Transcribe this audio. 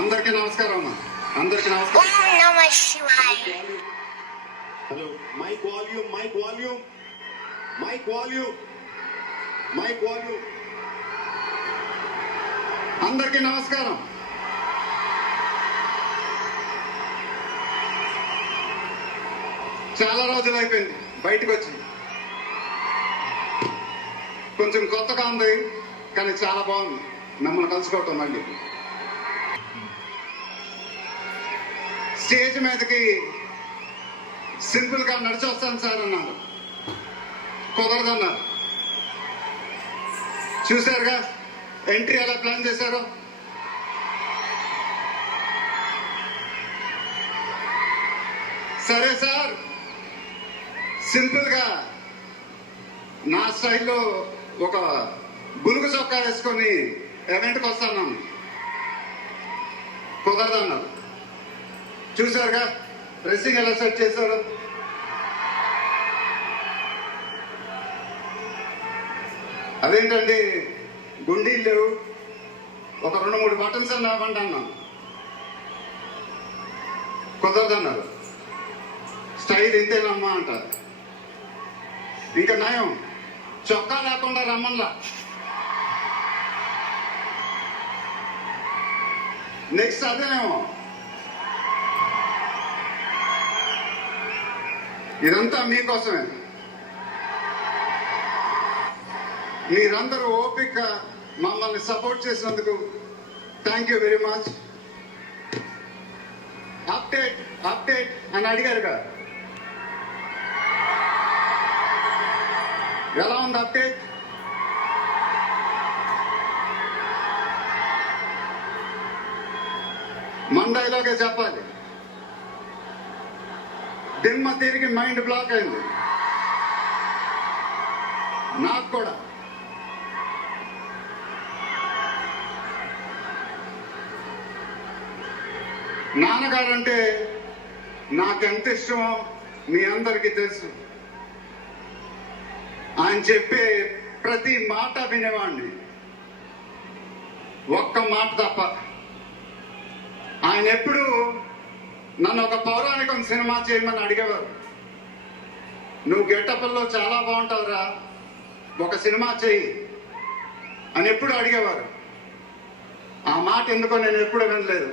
అందరికీ నమస్కారం అమ్మా. అందరికీ నమస్కారం. Hello, mic volume, mic volume, mic volume, mic volume. అందరికీ నమస్కారం. చాలా రోజులు అయిపోయింది బయటకు వచ్చి. కొంచెం కొత్తగా ఉంది కానీ చాలా బాగుంది మిమ్మల్ని కలుసుకోవటం. మళ్ళీ స్టేజ్ మీదకి సింపుల్ గా నడిచి వస్తాను సార్ అన్నారు. కుదరదన్నారు. చూశారుగా ఎంట్రీ ఎలా ప్లాన్ చేశారో. సరే సార్, సింపుల్ గా నా స్టైల్లో ఒక బులుగు చొక్కా వేసుకొని ఈవెంట్కి వస్తాను. కుదరదన్నారు. చూశారుగా డ్రెస్సింగ్ ఎలా సెట్ చేశారు. అదేంటండి గుండీలు లేవు, ఒక 2-3 బటన్స్ అన్న ఇవ్వండి అన్నాం. కుదరదన్నారు. స్టైల్ ఇంతేనమ్మా అంటారు. ఇంకా నయం, చొక్కా లేకుండా రమ్మన్లా. నెక్స్ట్ అదేనేమో. ఇదంతా మీకోసమే. మీరందరూ ఓపిక మమ్మల్ని సపోర్ట్ చేసినందుకు thank you very much. Update update అని అడిగారుగా, ఎలా ఉంది అప్డేట్? మండైలోకే చెప్పాలి. దిమ్మ తిరిగి మైండ్ బ్లాక్ అయింది నాకు కూడా. నాన్నగారంటే నాకెంత ఇష్టమో మీ అందరికీ తెలుసు. ఆయన చెప్పే ప్రతి మాట వినేవాడిని, ఒక్క మాట తప్ప. ఆయన ఎప్పుడు నన్ను ఒక పౌరాణికం సినిమా చేయమని అడిగేవారు. నువ్వు గెటప్లో చాలా బాగుంటావురా, ఒక సినిమా చేయి అని ఎప్పుడు అడిగేవారు. ఆ మాట ఎందుకో నేను ఎప్పుడు వినలేదు.